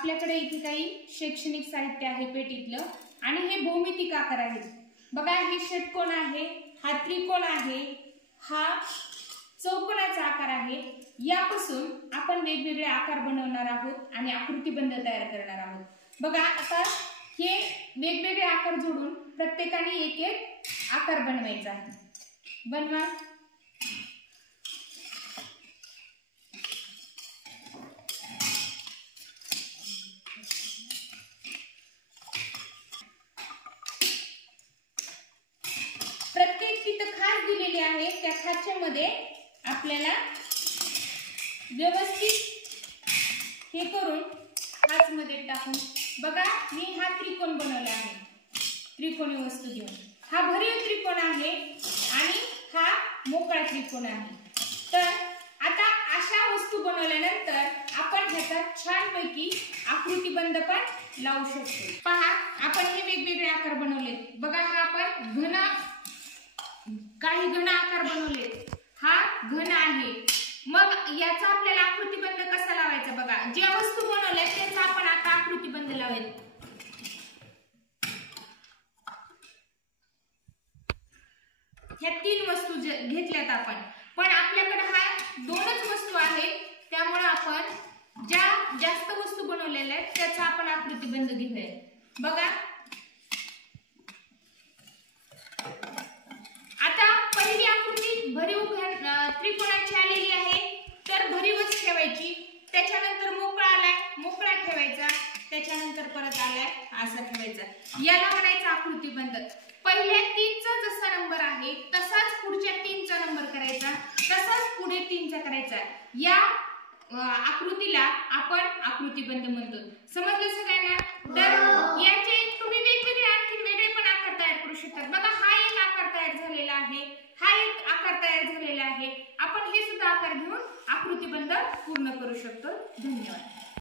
आपल्याकडे इथे काही शैक्षणिक साहित्य आहे पेटीतलं आणि हे भौमितिक आकार आहेत. बघा हे षटकोन आहे, हा त्रिकोण आहे, हा चौकोनाचा आकार आहे. यापासून आपण वेगवेगळे आकार बनवणार आहोत आणि आकृतिबंध तयार करणार आहोत. बघा आता हे वेगवेगळे आकार जोडून प्रत्येकाने एक एक आकार बनवायचा आहे. बनवा. प्रत्येक तिथं खाच दिलेली आहे, त्या खाच्यामध्ये आपल्याला व्यवस्थित हे करून खाच मध्ये टाकून बघा मी हा त्रिकोण बनवला आहे. त्रिकोणी वस्तू घेऊन हा भरीव त्रिकोण आहे आणि हा मोकळा त्रिकोण आहे. तर आता अशा वस्तू बनवल्यानंतर आपण ह्याचा छानपैकी आकृतिबंध पण लावू शकतो. पहा आपण हे वेगवेगळे आकार बनवले. बघा हा आपण काही घन आकार बनवले. हा घन आहे. मग याचा आपल्याला आकृतिबंध कसा लावायचा बघा. ज्या वस्तू बनवल्या त्याचा आपण आता आकृतिबंध लावायचा. ह्या 3 वस्तू घेतल्यात आपण, पण आपल्याकडे हा 2च वस्तू आहेत. त्यामुळे आपण ज्या जास्त वस्तू बनवलेल्या आहेत त्याचा आपण आकृतिबंध घेऊया. बघा आता पहिली आकृती भरीव त्रिकोणाची आलेली आहे. तर भरीवच ठेवायची. त्याच्यानंतर मोकळा आलाय, मोकळा ठेवायचा. त्याच्यानंतर परत आलाय असा ठेवायचा. याला म्हणायचं आकृतिबंध. पहिल्या 3चा जसा नंबर आहे तसाच पुढच्या 3चा नंबर करायचा, तसाच पुढे 3चा करायचा. या आकृतीला आपण आकृतिबंध म्हणतो. समजलं सगळ्यांना? तर याचे तुम्ही वेगवेगळे आणखी वेगळे पण आकार तयार करू शकता. बघा हा एक आकार तयार झालेला आहे, हा एक आकार तयार झालेला आहे. आपण हे सुद्धा आकार घेऊन आकृतिबंध पूर्ण करू शकतो. धन्यवाद.